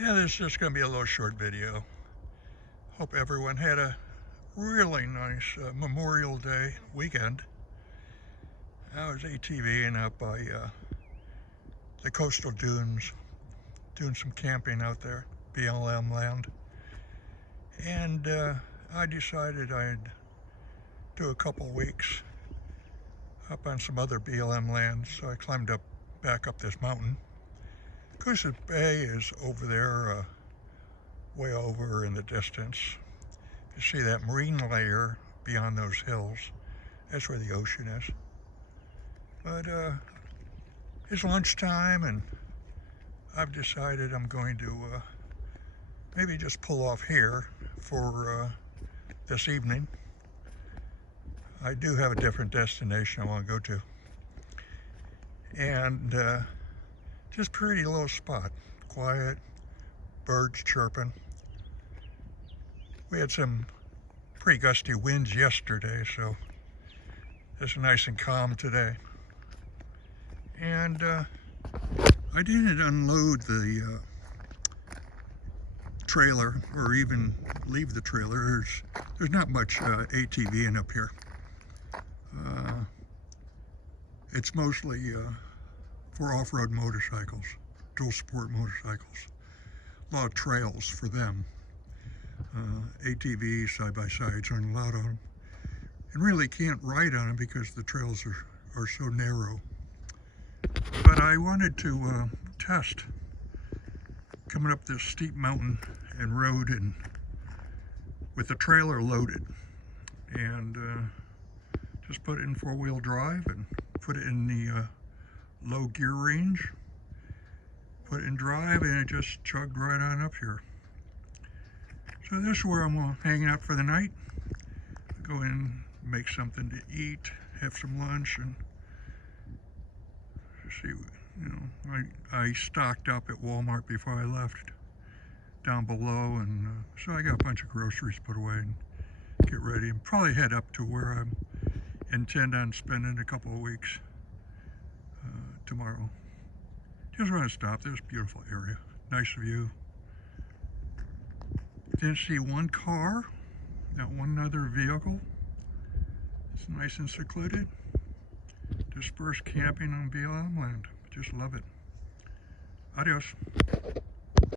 Yeah, this is just going to be a little short video. Hope everyone had a really nice Memorial Day weekend. I was ATVing up by the coastal dunes, doing some camping out there, BLM land. And I decided I'd do a couple weeks up on some other BLM land, so I climbed back up this mountain. Coos Bay is over there, way over in the distance. You see that marine layer beyond those hills. That's where the ocean is. But it's lunchtime, and I've decided I'm going to maybe just pull off here for this evening. I do have a different destination I want to go to. And just pretty little spot. Quiet, birds chirping. We had some pretty gusty winds yesterday, so it's nice and calm today. And I didn't unload the trailer or even leave the trailer. There's not much ATVing up here. It's mostly for off-road motorcycles, dual sport motorcycles. A lot of trails for them. ATVs, side-by-sides aren't allowed on them. And really can't ride on them because the trails are so narrow. But I wanted to test coming up this steep mountain and road and with the trailer loaded, and just put it in four-wheel drive and put it in the low gear range, put it in drive, and it just chugged right on up here. So this is where I'm hanging out for the night. Go in, make something to eat, have some lunch, and see, I stocked up at Walmart before I left down below, and so I got a bunch of groceries put away and get ready and probably head up to where I intend on spending a couple of weeks tomorrow. Just want to stop. There's a beautiful area, nice view. Didn't see one car, not one other vehicle. It's nice and secluded. Dispersed camping on BLM land. Just love it. Adios.